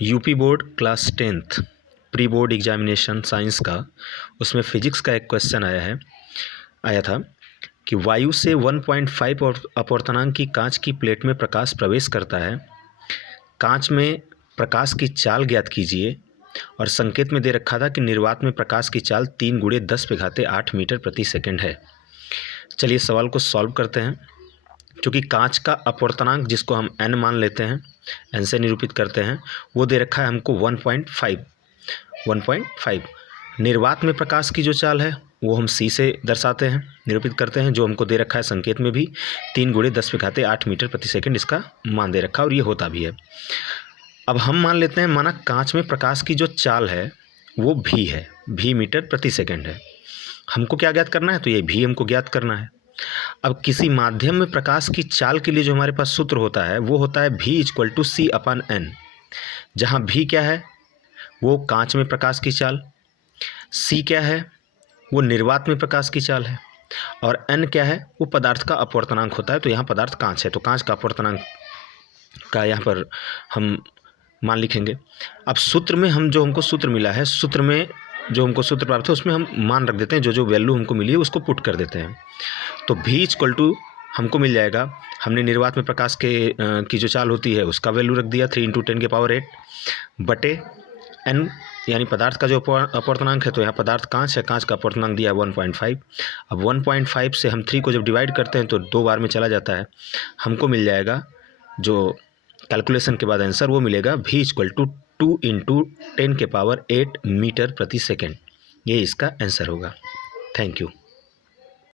UP board class 10th pre board examination science का, उसमें physics का एक क्वेश्चन आया था कि वायु से 1.5 और अपवर्तनांक की कांच की प्लेट में प्रकाश प्रवेश करता है। कांच में प्रकाश की चाल ज्ञात कीजिए। और संकेत में दे रखा था कि निर्वात में प्रकाश की चाल 3 × 10⁸ मीटर प्रति सेकंड है। चलिए सवाल को सॉल्व करते हैं। क्योंकि कांच का अपवर्तनांक जिसको हम n मान लेते हैं, n से निरूपित करते हैं, वो दे रखा है हमको 1.5। निर्वात में प्रकाश की जो चाल है वो हम c से दर्शाते हैं, निरूपित करते हैं, जो हमको दे रखा है संकेत में भी 3 × 10⁸ मीटर प्रति सेकंड इसका मान दे रखा है, और ये होता भी है। अब हम मान लेते हैं, माना कांच में प्रकाश की जो चाल है वो v है, v मीटर प्रति सेकंड है। हमको क्या ज्ञात करना है, तो ये v हमको ज्ञात करना है। अब किसी माध्यम में प्रकाश की चाल के लिए जो हमारे पास सूत्र होता है वो होता है v = c/n, जहाँ v क्या है, वो कांच में प्रकाश की चाल, c क्या है, वो निर्वात में प्रकाश की चाल है, और n क्या है, वो पदार्थ का अपवर्तनांक होता है। तो यहाँ पदार्थ कांच है, तो कांच का अपवर्तनांक का यहाँ पर हम मान लिखेंगे। अब सूत्र में हम जो हमको सूत्र मिला है, सूत्र में जो हमको सूत्र प्राप्त है उसमें हम मान रख देते हैं, जो वैल्यू हमको मिली है उसको पुट कर देते हैं। तो v = हमको मिल जाएगा, हमने निर्वात में प्रकाश की जो चाल होती है उसका वैल्यू रख दिया 3 × 10⁸ बटे n, यानी पदार्थ का जो अपवर्तनांक है, तो यहाँ पदार्थ कांच है, कांच का अपवर्तनांक दिया 1.5। अब 1.5 से हम 3 को जब डिवाइड करते हैं तो 2 बार में चला जाता है। हमको मिल जाएगा जो कैलकुलेशन के बाद आंसर वो मिलेगा v = 2 × 10⁸ मीटर प्रति सेकंड। ये इसका आंसर होगा। Thank you.